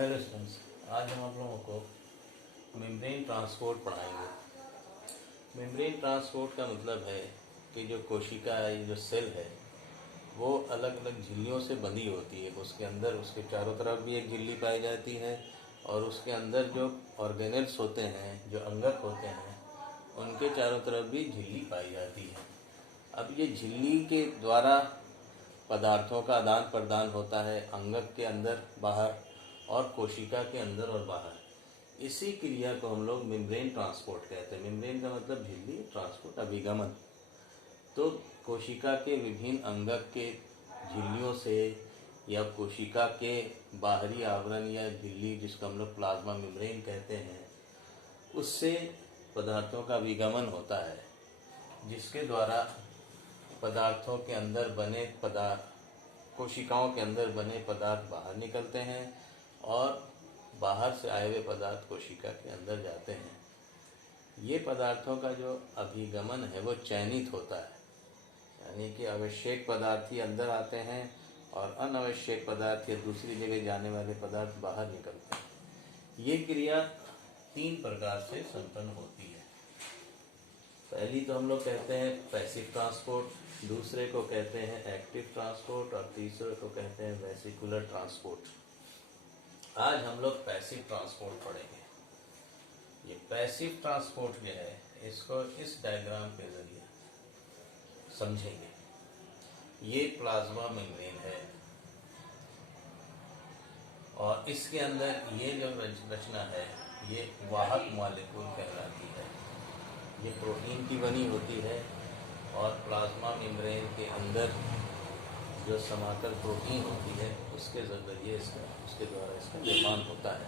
Hello students, आज हम आप लोगों को मेम्ब्रेन ट्रांसपोर्ट पढ़ाएंगे। मेम्ब्रेन ट्रांसपोर्ट का मतलब है कि जो कोशिका है, ये जो सेल है, वो अलग अलग झिल्लियों से बंधी होती है। उसके अंदर उसके चारों तरफ भी एक झिल्ली पाई जाती है और उसके अंदर जो ऑर्गेनेल्स होते हैं, जो अंगक होते हैं, उनके चारों तरफ भी झिल्ली पाई जाती है। अब ये झिल्ली के द्वारा पदार्थों का आदान प्रदान होता है अंगक के अंदर बाहर और कोशिका के अंदर और बाहर। इसी क्रिया को हम लोग मेम्ब्रेन ट्रांसपोर्ट कहते हैं। मेम्ब्रेन का मतलब झिल्ली, ट्रांसपोर्ट अभिगमन। तो कोशिका के विभिन्न अंगक के झिल्लियों से या कोशिका के बाहरी आवरण या झिल्ली, जिसको हम लोग प्लाज्मा मेम्ब्रेन कहते हैं, उससे पदार्थों का विगमन होता है, जिसके द्वारा पदार्थों के अंदर बने पदार्थ, कोशिकाओं के अंदर बने पदार्थ बाहर निकलते हैं और बाहर से आए हुए पदार्थ कोशिका के अंदर जाते हैं। ये पदार्थों का जो अभिगमन है वो चयनित होता है, यानी कि आवश्यक पदार्थ ही अंदर आते हैं और अनावश्यक पदार्थ या दूसरी जगह जाने वाले पदार्थ बाहर निकलते हैं। ये क्रिया 3 प्रकार से संपन्न होती है। पहली तो हम लोग कहते हैं पैसिव ट्रांसपोर्ट, दूसरे को कहते हैं एक्टिव ट्रांसपोर्ट और तीसरे को कहते हैं वेसिकुलर ट्रांसपोर्ट। आज हम लोग पैसिव ट्रांसपोर्ट पढ़ेंगे। ये पैसिव ट्रांसपोर्ट जो है, इसको इस डायग्राम के जरिए समझेंगे। ये प्लाज्मा मेम्ब्रेन है और इसके अंदर ये जो रचना है, ये वाहक मॉलिक्यूल कहलाती है। ये प्रोटीन की बनी होती है और प्लाज्मा मेम्ब्रेन के अंदर जो समाकल प्रोटीन होती है, उसके जरिए उसके द्वारा इसका निर्माण होता है।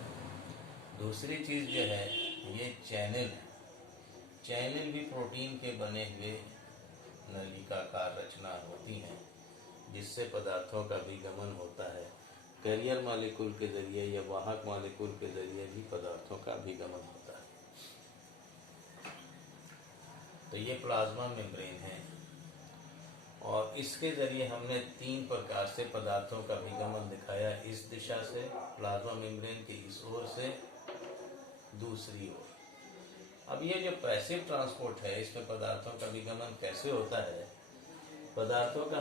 दूसरी चीज़ जो है, ये चैनल है। चैनल भी प्रोटीन के बने हुए नलिकाकार रचना होती हैं, जिससे पदार्थों का विगमन होता है। कैरियर मॉलिक्यूल के जरिए या वाहक मॉलिक्यूल के जरिए भी पदार्थों का विगमन होता है। तो ये प्लाज्मा मेम्ब्रेन है और इसके जरिए हमने 3 प्रकार से पदार्थों का विगमन दिखाया। इस दिशा से, प्लाज्मा मेम्ब्रेन के इस ओर से, दूसरी ओर। अब ये जो पैसिव ट्रांसपोर्ट है, इसमें पदार्थों का विगमन कैसे होता है? पदार्थों का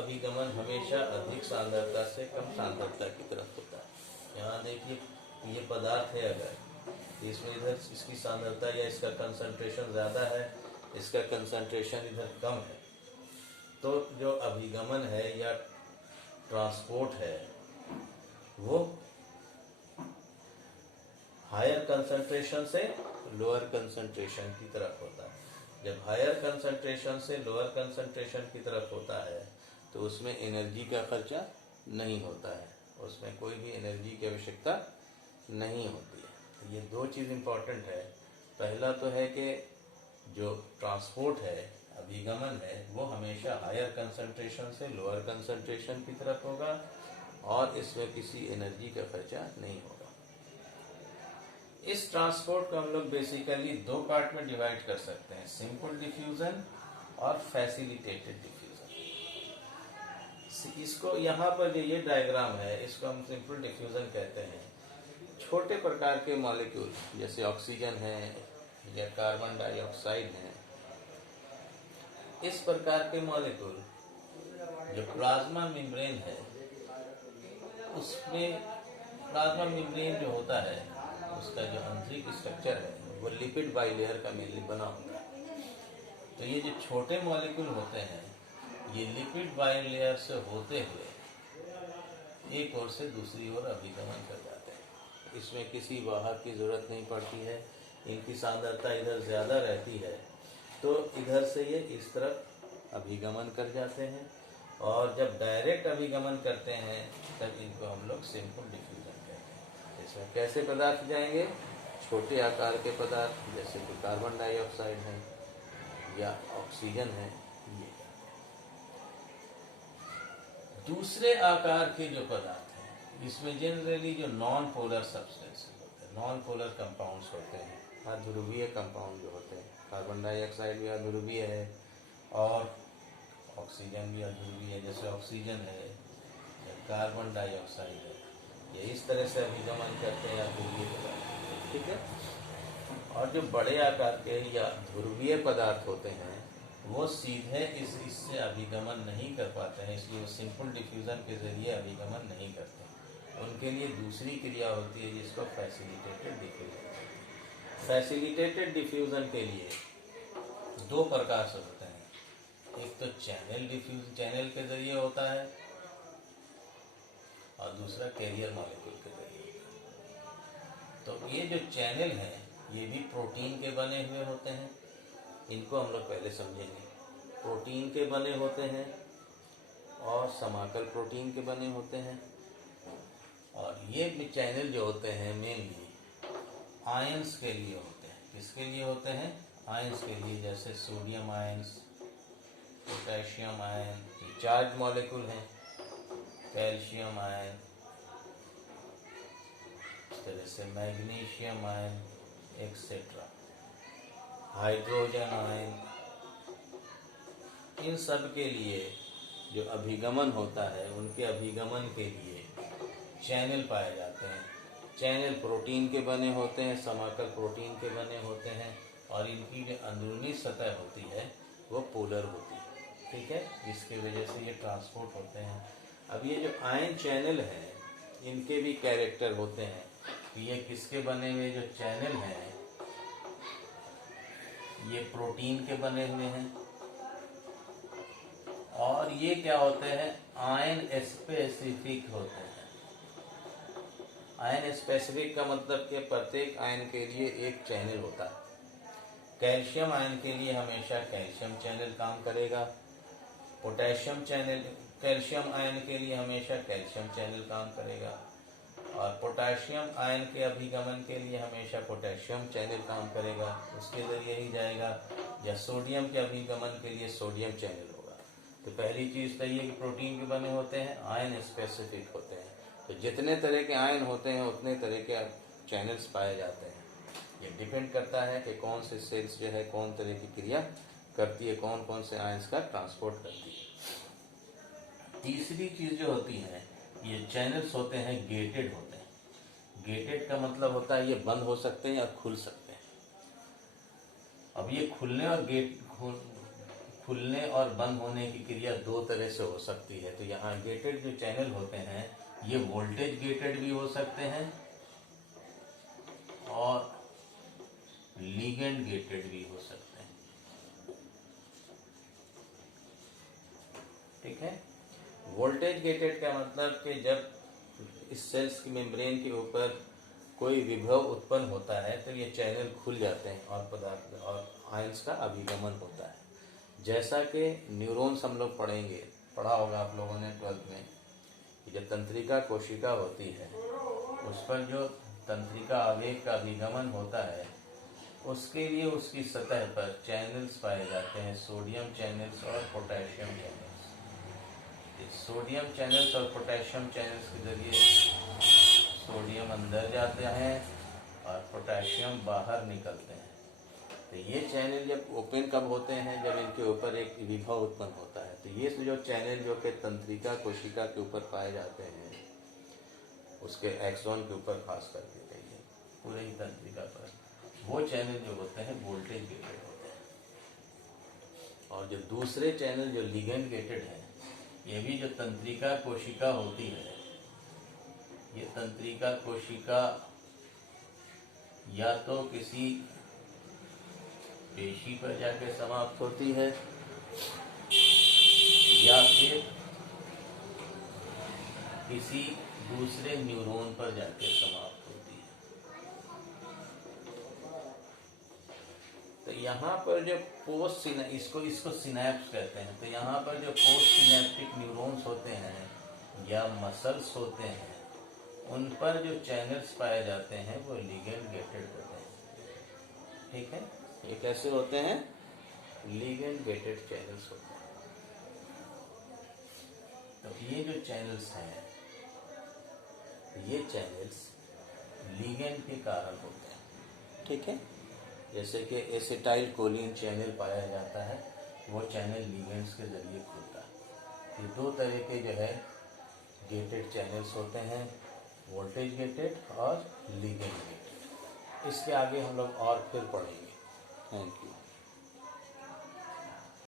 अभिगमन हमेशा अधिक सांद्रता से कम सांद्रता की तरफ होता है। यहाँ देखिए, ये पदार्थ है, अगर इसमें इधर इसकी सांद्रता या इसका कंसंट्रेशन ज़्यादा है, इसका कंसंट्रेशन इधर कम है, तो जो अभिगमन है या ट्रांसपोर्ट है, वो हायर कंसंट्रेशन से लोअर कंसंट्रेशन की तरफ होता है। जब हायर कंसंट्रेशन से लोअर कंसंट्रेशन की तरफ होता है, तो उसमें एनर्जी का खर्चा नहीं होता है, उसमें कोई भी एनर्जी की आवश्यकता नहीं होती है। तो ये 2 चीज़ इम्पॉर्टेंट है। पहला तो है कि जो ट्रांसपोर्ट है, अभिगमन है, वो हमेशा हायर कंसंट्रेशन से लोअर कंसंट्रेशन की तरफ होगा और इसमें किसी एनर्जी का खर्चा नहीं होगा। इस ट्रांसपोर्ट को हम लोग बेसिकली 2 पार्ट में डिवाइड कर सकते हैं, सिंपल डिफ्यूजन और फैसिलिटेटेड डिफ्यूजन। इसको यहाँ पर ये डायग्राम है, इसको हम सिंपल डिफ्यूजन कहते हैं। छोटे प्रकार के मॉलिक्यूल जैसे ऑक्सीजन है या कार्बन डाइऑक्साइड है, इस प्रकार के मॉलिक्यूल जो प्लाज्मा मेम्ब्रेन है, उसमें प्लाज्मा मेम्ब्रेन जो होता है, उसका जो आंतरिक स्ट्रक्चर है, वो लिपिड बाइलेयर का मेनली बना होता है। तो ये जो छोटे मॉलिक्यूल होते हैं, ये लिपिड बाइलेयर से होते हुए एक ओर से दूसरी ओर अभिगमन कर जाते हैं। इसमें किसी वाहक की जरूरत नहीं पड़ती है। इनकी सांद्रता इधर ज़्यादा रहती है, तो इधर से ये इस तरफ अभिगमन कर जाते हैं और जब डायरेक्ट अभिगमन करते हैं, तब इनको हम लोग सिंपल डिफ्यूजन कहते हैं। इसमें कैसे पदार्थ जाएंगे? छोटे आकार के पदार्थ जैसे कि कार्बन डाइऑक्साइड है या ऑक्सीजन है, ये। दूसरे आकार के जो पदार्थ हैं, इसमें जनरली जो नॉन पोलर सब्सटेंसेस होते हैं, नॉन पोलर कंपाउंड्स होते हैं, अध्रुवीय कंपाउंड जो होते हैं, कार्बन डाइऑक्साइड भी अध्रुवीय है और ऑक्सीजन भी अध्रुवीय है। जैसे ऑक्सीजन है या कार्बन डाइऑक्साइड है, ये इस तरह से अभिगमन करते हैं या ध्रुवीय पदार्थ, ठीक है। और जो बड़े आकार के या ध्रुवीय पदार्थ होते हैं वो सीधे इससे अभिगमन नहीं कर पाते हैं, इसलिए वो सिंपल डिफ्यूज़न के ज़रिए अभिगमन नहीं करते। उनके लिए दूसरी क्रिया होती है जिसको फैसिलिटेटेड डिफ्यूज़न। फैसिलिटेटेड डिफ्यूज़न के लिए दो प्रकार से होते हैं, एक तो चैनल डिफ्यूज चैनल के ज़रिए होता है और दूसरा कैरियर मॉलिक्यूल के ज़रिए होता है। तो ये जो चैनल हैं ये भी प्रोटीन के बने हुए होते हैं, इनको हम लोग पहले समझेंगे। प्रोटीन के बने होते हैं और समाकल प्रोटीन के बने होते हैं। और ये भी चैनल जो होते हैं मेनली आयंस के लिए होते हैं। किसके लिए होते हैं? आयंस के लिए, जैसे sodium ions, potassium ion, charge molecule हैं, कैल्शियम आयन, इस तरह से magnesium ion etcetera, hydrogen ion. इन सब के लिए जो अभिगमन होता है उनके अभिगमन के लिए चैनल पाए जाते हैं। चैनल प्रोटीन के बने होते हैं, समाकल प्रोटीन के बने होते हैं और इनकी जो अंदरूनी सतह होती है वो पोलर होती है, ठीक है, जिसकी वजह से ये ट्रांसपोर्ट होते हैं। अब ये जो आयन चैनल हैं इनके भी कैरेक्टर होते हैं। ये किसके बने हुए जो चैनल हैं ये प्रोटीन के बने हुए हैं और ये क्या होते हैं? आयन स्पेसिफिक होते हैं। आयन स्पेसिफिक का मतलब कि प्रत्येक आयन के लिए एक चैनल होता है। कैल्शियम आयन के लिए हमेशा कैल्शियम चैनल काम करेगा, पोटेशियम चैनल कैल्शियम आयन के लिए हमेशा कैल्शियम चैनल काम करेगा और पोटेशियम आयन के अभिगमन के लिए हमेशा पोटेशियम चैनल काम करेगा, उसके ज़रिए ही जाएगा। या सोडियम के अभिगमन के लिए सोडियम चैनल होगा। तो पहली चीज़ तो ये कि प्रोटीन के बने होते हैं, आयन स्पेसिफिक होते हैं। तो जितने तरह के आयन होते हैं उतने तरह के चैनल्स पाए जाते हैं। ये डिपेंड करता है कि कौन से सेल्स जो है कौन तरह की क्रिया करती है, कौन कौन से आयन्स का ट्रांसपोर्ट करती है। तीसरी चीज़ जो होती है ये चैनल्स होते हैं गेटेड होते हैं। गेटेड का मतलब होता है ये बंद हो सकते हैं या खुल सकते हैं। अब ये खुलने और बंद होने की क्रिया दो तरह से हो सकती है। तो यहाँ गेटेड जो चैनल होते हैं ये वोल्टेज गेटेड भी हो सकते हैं और लिगेंड गेटेड भी हो सकते हैं, ठीक है। वोल्टेज गेटेड का मतलब कि जब इस सेल्स की मेम्ब्रेन के ऊपर कोई विभव उत्पन्न होता है तो ये चैनल खुल जाते हैं और पदार्थ और आयंस का अभिगमन होता है। जैसा कि न्यूरॉन्स हम लोग पढ़ा होगा आप लोगों ने 12th में, जब तंत्रिका कोशिका होती है उस पर जो तंत्रिका आवेग का अभिगमन होता है उसके लिए उसकी सतह पर चैनल्स पाए जाते हैं, सोडियम चैनल्स और पोटेशियम चैनल्स। सोडियम चैनल्स और पोटेशियम चैनल्स के जरिए सोडियम अंदर जाते हैं और पोटेशियम बाहर निकलते हैं। तो ये चैनल जब ओपन कब होते हैं? जब इनके ऊपर एक विभव उत्पन्न होता है। तो ये जो चैनल जो कि तंत्रिका कोशिका के ऊपर पाए जाते हैं उसके एक्सॉन के ऊपर खास करके कहिए पूरे ही तंत्रिका पर, वो चैनल जो होते हैं वोल्टेज गेटेड होते हैं। और जो दूसरे चैनल जो लिगेंड गेटेड है ये भी जो तंत्रिका कोशिका होती है, ये तंत्रिका कोशिका या तो किसी पेशी पर जाके समाप्त होती है या फिर किसी दूसरे न्यूरॉन पर जाके समाप्त होती है। तो यहाँ पर जो पोस्ट इसको सिनैप्स कहते हैं। तो यहाँ पर जो पोस्ट सिनैप्टिक न्यूरॉन्स होते हैं या मसल्स होते हैं उन पर जो चैनल्स पाए जाते हैं वो लिगेंड गेटेड होते हैं, ठीक है। ये कैसे होते हैं? लिगेंड गेटेड चैनल्स होते हैं। तो ये जो चैनल्स हैं ये चैनल्स लिगेंड के कारण होते हैं, ठीक है। जैसे कि एसिटाइल कोलिन चैनल पाया जाता है, वो चैनल लिगेंड्स के जरिए खुलता है। ये दो तरह के जो है गेटेड चैनल्स होते हैं, वोल्टेज गेटेड और लिगेंड गेटेड। इसके आगे हम लोग और फिर पढ़ेंगे। Thank you.